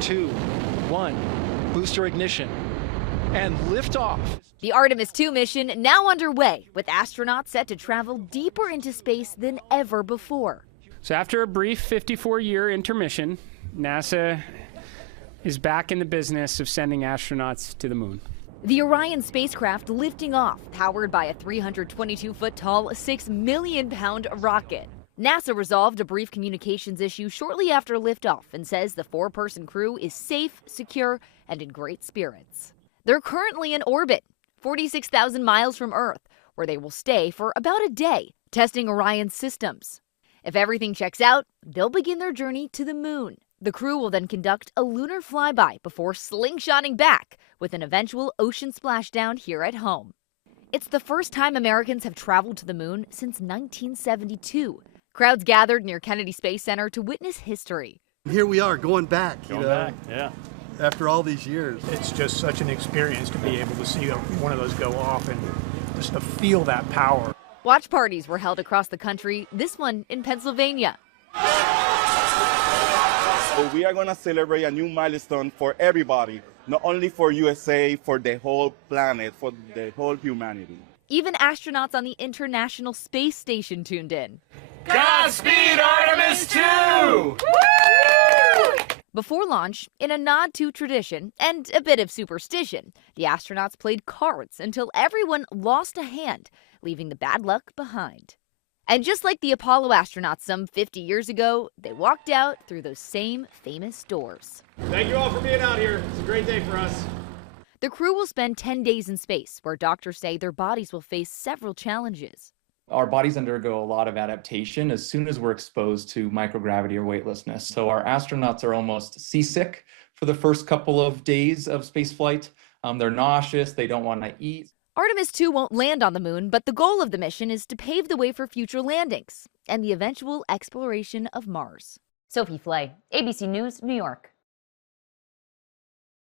2, 1, booster ignition, and liftoff. The Artemis II mission now underway, with astronauts set to travel deeper into space than ever before. So after a brief 54-year intermission, NASA is back in the business of sending astronauts to the moon. The Orion spacecraft lifting off, powered by a 322-foot tall, 6 million-pound rocket. NASA resolved a brief communications issue shortly after liftoff and says the 4-person crew is safe, secure, and in great spirits. They're currently in orbit, 46,000 miles from Earth, where they will stay for about a day, testing Orion's systems. If everything checks out, they'll begin their journey to the moon. The crew will then conduct a lunar flyby before slingshotting back with an eventual ocean splashdown here at home. It's the first time Americans have traveled to the moon since 1972. Crowds gathered near Kennedy Space Center to witness history. Here we are, going back, Yeah. after all these years. It's just such an experience to be able to see one of those go off and just to feel that power. Watch parties were held across the country, this one in Pennsylvania. So we are going to celebrate a new milestone for everybody, not only for USA, for the whole planet, for the whole humanity. Even astronauts on the International Space Station tuned in. Godspeed, Artemis II! Before launch, in a nod to tradition and a bit of superstition, the astronauts played cards until everyone lost a hand, leaving the bad luck behind. And just like the Apollo astronauts some 50 years ago, they walked out through those same famous doors. Thank you all for being out here. It's a great day for us. The crew will spend 10 days in space, where doctors say their bodies will face several challenges. Our bodies undergo a lot of adaptation as soon as we're exposed to microgravity or weightlessness. So our astronauts are almost seasick for the first couple of days of spaceflight. They're nauseous, they don't want to eat. Artemis II won't land on the moon, but the goal of the mission is to pave the way for future landings and the eventual exploration of Mars. Sophie Flay, ABC News, New York.